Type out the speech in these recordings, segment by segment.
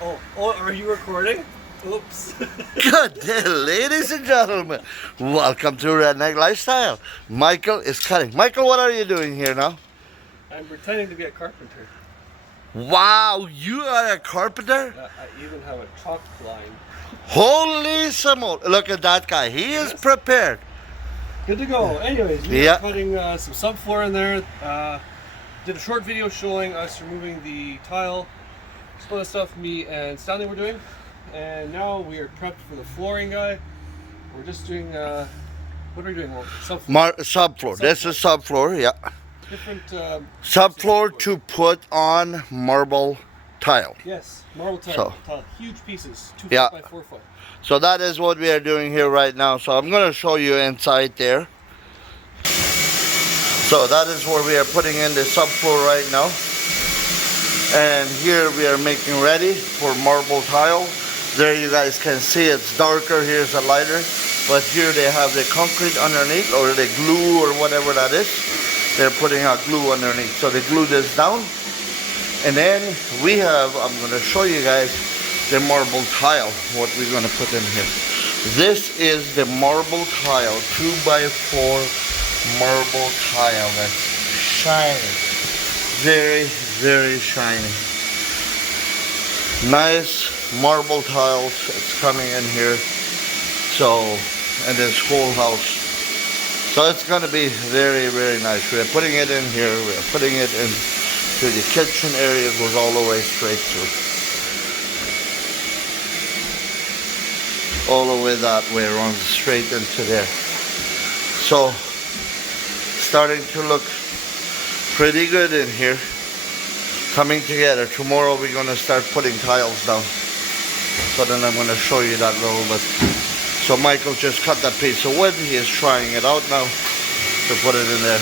Oh, are you recording? Oops. Good day, ladies and gentlemen. Welcome to Redneck Lifestyle. Michael is cutting. Michael, what are you doing here now? I'm pretending to be a carpenter. Wow, you are a carpenter? I even have a chalk line. Holy smoke. Look at that guy. He is Yes. prepared. Good to go. Anyways, we Yeah. are cutting some subfloor in there. Did a short video showing us removing the tile. Some of the stuff me and Stanley were doing. And now we are prepped for the flooring guy. We're just doing, what are we doing? Well, Subfloor. This is subfloor, yeah. different, Subfloor to put on marble tile. yes, marble tile. So. Tile. Huge pieces, 2 Yeah. foot by 4 foot. So that is what we are doing here right now. So I'm going to show you inside there. So that is where we are putting in the subfloor right now. And here we are making ready for marble tile. There you guys can see it's darker, here's a lighter. But here they have the concrete underneath, or the glue or whatever that is. They're putting a glue underneath. So they glue this down. And then we have, I'm going to show you guys the marble tile, what we're going to put in here. This is the marble tile, 2x4 marble tile that's shiny. Very, very shiny. Nice marble tiles. It's coming in here. So, and this whole house. So it's going to be very, very nice. We're putting it in here. We're putting it into the kitchen area. It goes all the way straight through. All the way that way, runs straight into there. So, starting to look pretty good in here. Coming together. Tomorrow we're going to start putting tiles down. So then I'm going to show you that little bit. So Michael just cut that piece of wood. He is trying it out now to put it in there.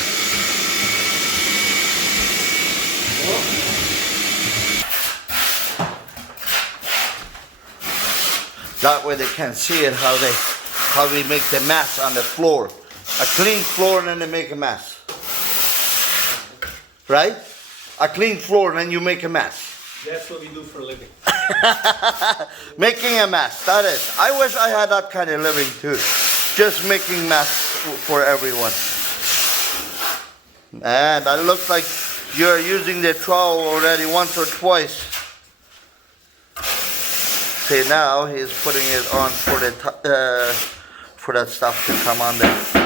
That way they can see it, how we make the mess on the floor. A clean floor and then they make a mess. Right? A clean floor and then you make a mess. That's what we do for a living. Making a mess, that is. I wish I had that kind of living too. Just making mess for everyone. And that looks like you're using the trowel already once or twice. See, now he's putting it on for that stuff to come on there.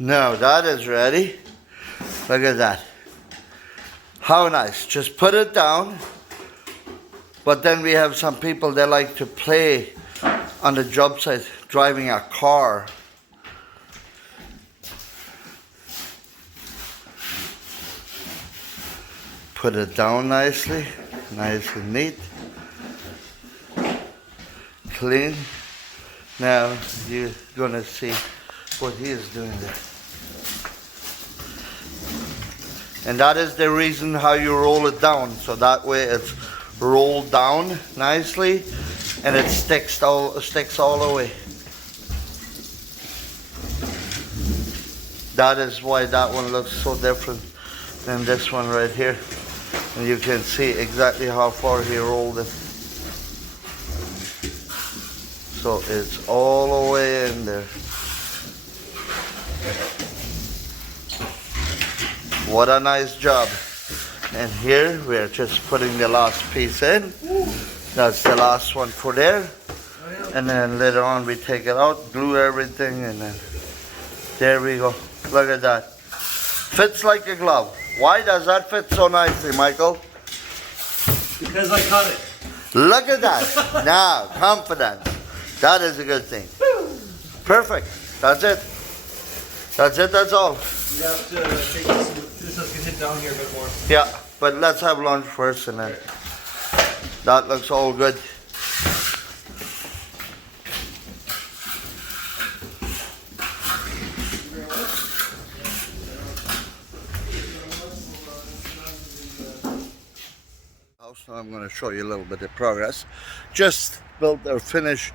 Now that is ready. Look at that. How nice. Just put it down. But then we have some people that like to play on the job site driving a car. Put it down nicely. Nice and neat. Clean. Now you're gonna see what he is doing there. And that is the reason how you roll it down. So that way it's rolled down nicely and it sticks all the way. That is why that one looks so different than this one right here. And you can see exactly how far he rolled it. So it's all the way in there. What a nice job. And here we are just putting the last piece in. That's the last one for there. And then later on we take it out, glue everything, and then there we go. Look at that. Fits like a glove. Why does that fit so nicely, Michael? Because I cut it. Look at that. Now, confidence. That is a good thing. Perfect. That's it. That's it, that's all. You have to take this so it can hit down here a bit more. Yeah, but let's have lunch first and then that looks all good. Now I'm going to show you a little bit of progress. Just built or finished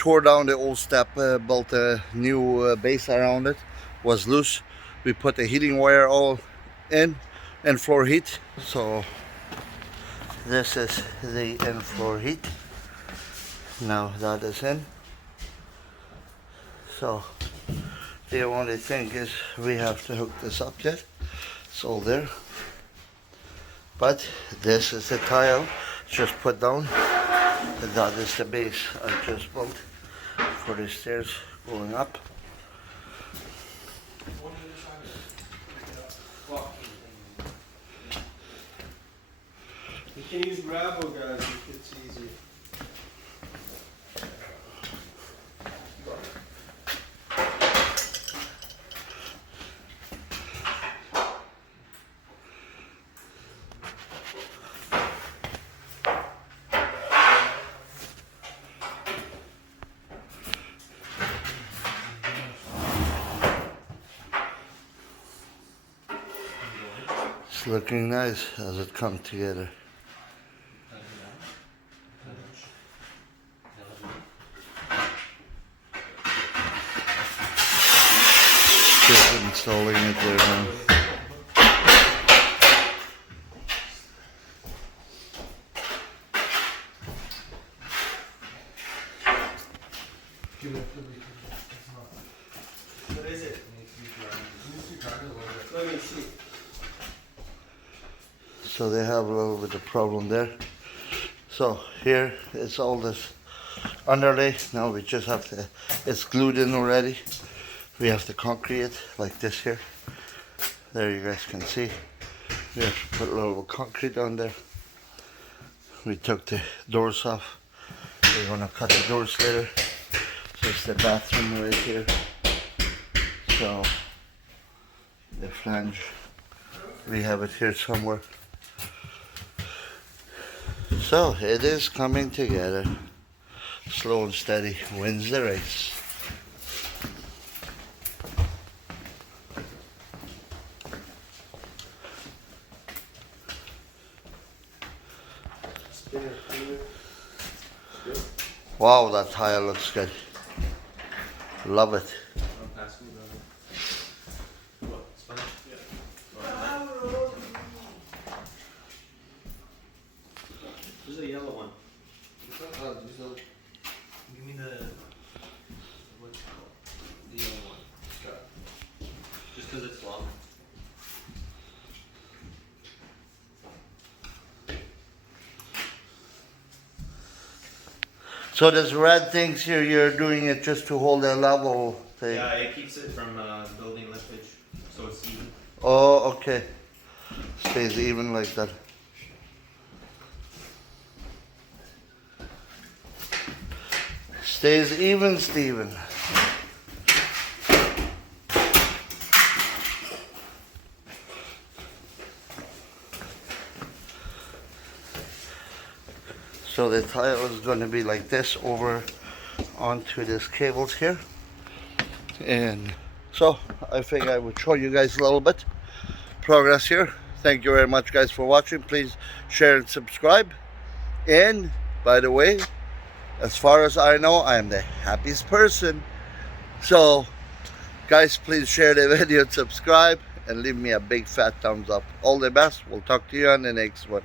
tore down the old step, built a new base around it. Was loose. We put the heating wire all in and floor heat. So this is the in floor heat. Now that is in. So the only thing is we have to hook this up yet. It's all there. But this is the tile just put down. And that is the base I just built for the stairs going up. You can use Bravo, guys, if it's easy. It's looking nice as it comes together. Just installing it there now. What is it? Let me see. So they have a little bit of problem there. So here it's all this underlay. Now we just have to, it's glued in already. We have to concrete it like this here. There you guys can see. We have to put a little concrete on there. We took the doors off. We're gonna cut the doors later. So it's the bathroom right here. So the flange, we have it here somewhere. So it is coming together. Slow and steady wins the race. Wow, that tile looks good. Love it. There's a yellow one. Give me the, what's it called? The yellow one. Just because it's long. So this red things here, you're doing it just to hold a level thing. Yeah, it keeps it from building lippage, so it's even. Oh, okay. Stays even like that. Stays even, Steven. So the tile is going to be like this over onto these cables here. And so I think I would show you guys a little bit progress here. Thank you very much guys for watching. Please share and subscribe. And by the way, as far as I know, I am the happiest person. So guys, please share the video and subscribe and leave me a big fat thumbs up. All the best. We'll talk to you on the next one.